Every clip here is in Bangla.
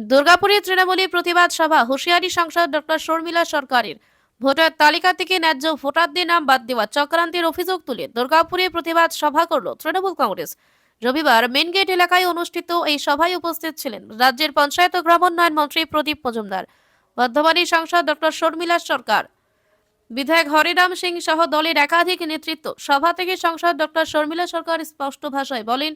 দুর্গাপুরে তৃণমূলী প্রতিবাদ সভা, হুঁশিয়ারি সাংসদ ডক্টর শর্মিলা সরকারের। ভোটার তালিকা থেকে ন্যায্য ভোটারদের নাম বাদ দেওয়া চক্রান্তের অভিযোগ তুলে দুর্গাপুরে প্রতিবাদ সভা করল তৃণমূল কংগ্রেস। রবিবার মেন গেট এলাকায় অনুষ্ঠিত এই সভায় উপস্থিত ছিলেন রাজ্যের পঞ্চায়েত ও গ্রামোন্নয়ন মন্ত্রী প্রদীপ মজুমদার বর্ধমানী সাংসদ ডক্টর শর্মিলা সরকার, বিধায়ক হরিরাম সিং সহ দলের একাধিক নেতৃত্ব। সভা থেকে সাংসদ ডক্টর শর্মিলা সরকার স্পষ্ট ভাষায় বলেন,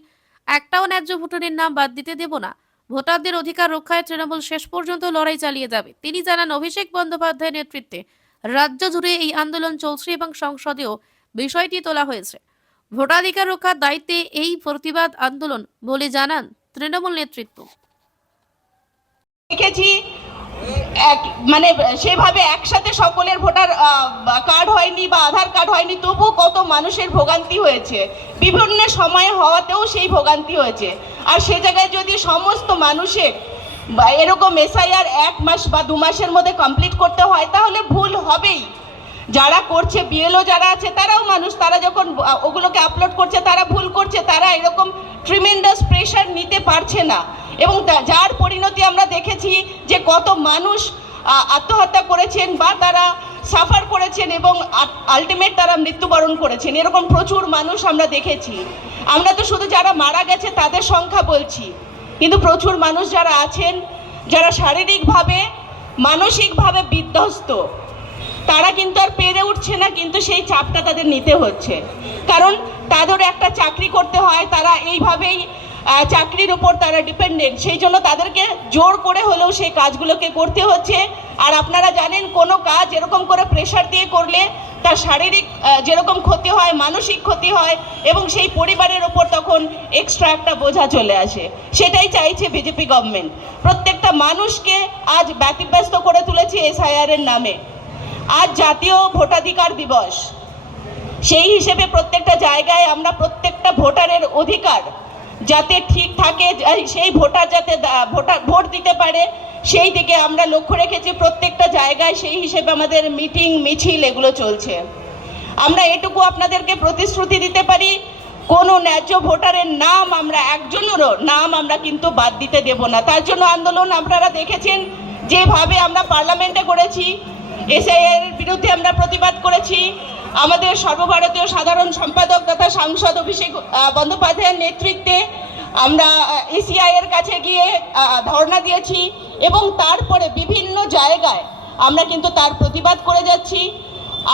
একটাও ন্যায্য ভোটারের নাম বাদ দিতে দেব না। ভোটারদের অধিকার রক্ষায় তৃণমূল শেষ পর্যন্ত লড়াই চালিয়ে যাবে। তিনি জানান, অভিষেক বন্দ্যোপাধ্যায়ের নেতৃত্বে রাজ্য জুড়ে এই আন্দোলন চলছে এবং সংসদেও বিষয়টি তোলা হয়েছে। ভোটাধিকার রক্ষার দায়িত্বে এই প্রতিবাদ আন্দোলন বলে জানান তৃণমূল নেতৃত্ব। দেখেছি এক মানে সেভাবে একসাথে সকলের ভোটার কার্ড হয়নি বা আধার কার্ড হয়নি তবু কত মানুষের ভোগান্তি হয়েছে। বিভিন্ন সময়ে হওয়াতেও সেই ভোগান্তি হয়েছে। আর সে জায়গায় যদি সমস্ত মানুষের এরকম এসআইআর এক মাস বা দু মাসের মধ্যে কমপ্লিট করতে হয়, তাহলে ভুল হবেই। যারা করছে বিএলও যারা আছে, তারাও মানুষ, তারা যখন ওগুলোকে আপলোড করছে, তারা ভুল করছে, তারা এরকম ট্রিমেন্ডাস প্রেশার নিতে পারছে না। এবং যার পরিণতি আমরা দেখেছি যে কত মানুষ আত্মহত্যা করেছেন বা তারা সাফার করেছেন এবং আলটিমেট তারা মৃত্যুবরণ করেছেন। এরকম প্রচুর মানুষ আমরা দেখেছি। আমরা তো শুধু যারা মারা গেছে তাদের সংখ্যা বলছি। কিন্তু প্রচুর মানুষ যারা আছেন, যারা শারীরিকভাবে, মানসিকভাবে বিধ্বস্ত, তারা কিন্তু আর পেরে উঠছে না, কিন্তু সেই চাপটা তাদের নিতে হচ্ছে। কারণ তাদের একটা চাকরি করতে হয়, তারা এইভাবেই চাকরির উপর তারা ডিপেন্ডেন্ট সেই জন্য তাদেরকে জোর করে হলেও সেই কাজগুলোকে করতে হচ্ছে। আর আপনারা জানেন, কোনো কাজ এরকম করে প্রেশার দিয়ে করলে তার শারীরিক যেরকম ক্ষতি হয়, মানসিক ক্ষতি হয়, এবং সেই পরিবারের ওপর তখন এক্সট্রা একটা বোঝা চলে আসে। সেটাই চাইছে বিজেপি গভর্নমেন্ট প্রত্যেকটা মানুষকে আজ ব্যতিব্যস্ত করে তুলেছে এসআইআর এর নামে। আজ জাতীয় ভোটাধিকার দিবস। সেই হিসেবে প্রত্যেকটা জায়গায় আমরা প্রত্যেকটা ভোটারের অধিকার যাতে ঠিক থাকে সেই ভোটার যাতে ভোটার, ভোট দিতে পারে, সেই দিকে আমরা লক্ষ্য রেখেছি। প্রত্যেকটা জায়গায় সেই হিসেবে আমাদের মিটিং, মিছিল এগুলো চলছে। আমরা এটুকু আপনাদেরকে প্রতিশ্রুতি দিতে পারি, কোনো ন্যায্য ভোটারের নাম আমরা, একজনেরও নাম আমরা কিন্তু বাদ দিতে দেব না। তার জন্য আন্দোলন আপনারা দেখেছেন, যেভাবে আমরা পার্লামেন্টে করেছি, এসআইআর এর বিরুদ্ধে আমরা প্রতিবাদ করেছি আমাদের সর্বভারতীয় সাধারণ সম্পাদক তথা সাংসদ অভিষেক বন্দ্যোপাধ্যায়ের নেতৃত্বে আমরা এসিআই এর কাছে গিয়ে ধর্ণা দিয়েছি এবং তারপরে বিভিন্ন জায়গায় আমরা কিন্তু তার প্রতিবাদ করে যাচ্ছি।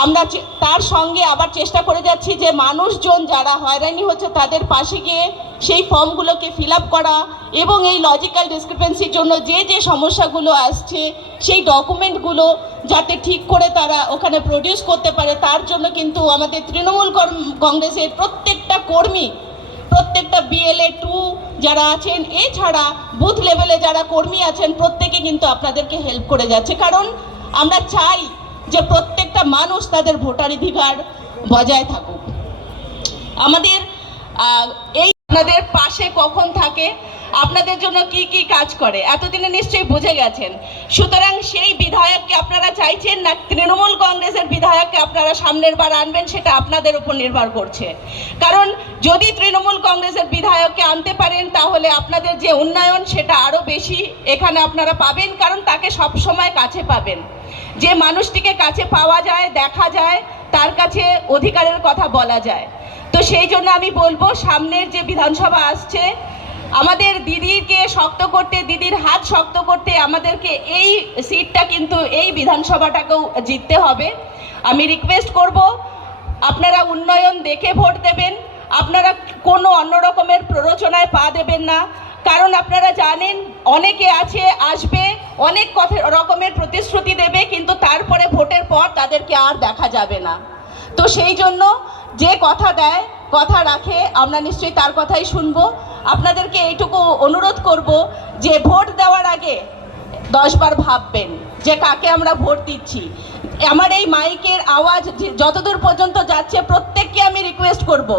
আমরা তার সঙ্গে আবার চেষ্টা করে যাচ্ছি যে মানুষজন যারা হয়রানি হচ্ছে তাদের পাশে গিয়ে সেই ফর্মগুলোকে ফিল করা এবং এই লজিক্যাল ডিসক্রিপেন্সির জন্য যে যে সমস্যাগুলো আসছে, সেই ডকুমেন্টগুলো যাতে ঠিক করে তারা ওখানে প্রডিউস করতে পারে, তার জন্য কিন্তু আমাদের তৃণমূল কংগ্রেসের প্রত্যেকটা কর্মী, প্রত্যেকটা বিএলএ টু যারা আছেন, এছাড়া বুথ লেভেলে যারা কর্মী আছেন, প্রত্যেকে কিন্তু আপনাদেরকে হেল্প করে যাচ্ছে। কারণ আমরা চাই যে প্রত্যেকটা মানুষ তাদের ভোটাধিকার বজায় থাকুক। আমাদের আপনাদের পাশে কখন থাকে, আপনাদের জন্য কি কি কাজ করে, এতদিনে নিশ্চয়ই বুঝে গেছেন। সুতরাং সেই বিধায়ককে আপনারা চাইছেন না, তৃণমূল কংগ্রেসের বিধায়ককে আপনারা সামনের বার আনবেন, সেটা আপনাদের উপর নির্ভর করছে। কারণ যদি তৃণমূল কংগ্রেসের বিধায়ককে আনতে পারেন, তাহলে আপনাদের যে উন্নয়ন, সেটা আরও বেশি এখানে আপনারা পাবেন, কারণ তাকে সব সময় কাছে পাবেন। যে মানুষটিকে কাছে পাওয়া যায়, দেখা যায়, তার কাছে অধিকারের কথা বলা যায়। সেই জন্য আমি বলব, সামনের যে বিধানসভা আসছে, আমাদের দিদিকে শক্ত করতে, দিদির হাত শক্ত করতে আমাদেরকে এই সিটটা কিন্তু, এই বিধানসভাটাকেও জিততে হবে। আমি রিকোয়েস্ট করব, আপনারা উন্নয়ন দেখে ভোট দেবেন, আপনারা কোনো অন্য রকমের প্ররোচনায় পা দেবেন না, কারণ আপনারা জানেন, অনেকে আছে, আসবে, অনেক কথা, রকমের প্রতিশ্রুতি দেবে, কিন্তু তারপরে ভোটের পর তাদেরকে আর দেখা যাবে না। তো সেই জন্য যে কথা দেয়, কথা রাখে, আমরা নিশ্চয়ই তার কথাই শুনব। আপনাদেরকে এইটুকু অনুরোধ করব যে ভোট দেওয়ার আগে দশবার ভাববেন যে কাকে আমরা ভোট দিচ্ছি। আমার এই মাইকের আওয়াজ যতদূর পর্যন্ত যাচ্ছে, প্রত্যেককে আমি রিকোয়েস্ট করব,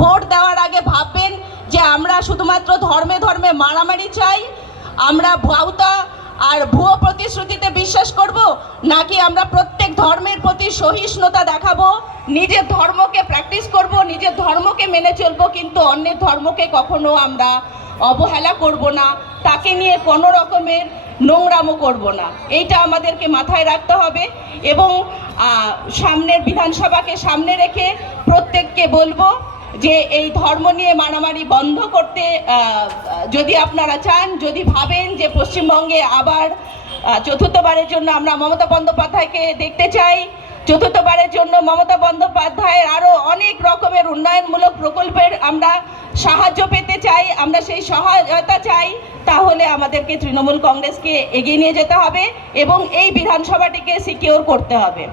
ভোট দেওয়ার আগে ভাববেন যে আমরা শুধুমাত্র ধর্মে ধর্মে মারামারি চাই, আমরা ভাউতা আর ভুয়ো প্রতিশ্রুতিতে বিশ্বাস করব, নাকি আমরা প্রত্যেক ধর্মের প্রতি সহিষ্ণুতা দেখাবো? নিজের ধর্মকে প্র্যাকটিস করব নিজের ধর্মকে মেনে চলবো, কিন্তু অন্যের ধর্মকে কখনো আমরা অবহেলা করব না, তাকে নিয়ে কোনো রকমের নোংরামো করব না। এইটা আমাদেরকে মাথায় রাখতে হবে এবং সামনের বিধানসভাকে সামনে রেখে প্রত্যেককে বলব যে এই ধর্ম নিয়ে মারামারি বন্ধ করতে যদি আপনারা চান, যদি ভাবেন যে পশ্চিমবঙ্গে আবার চতুর্থবারের জন্য আমরা মমতা বন্দ্যোপাধ্যায়কে দেখতে চাই চতুর্থবারের জন্য মমতা বন্দ্যোপাধ্যায়ের আরও অনেক রকমের উন্নয়নমূলক প্রকল্পের আমরা সাহায্য পেতে চাই, আমরা সেই সহায়তা চাই, তাহলে আমাদেরকে তৃণমূল কংগ্রেসকে এগিয়ে নিয়ে যেতে হবে এবং এই বিধানসভাটিকে সিকিওর করতে হবে।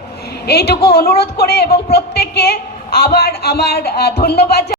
এইটুকু অনুরোধ করে এবং প্রত্যেককে আবার আমার ধন্যবাদ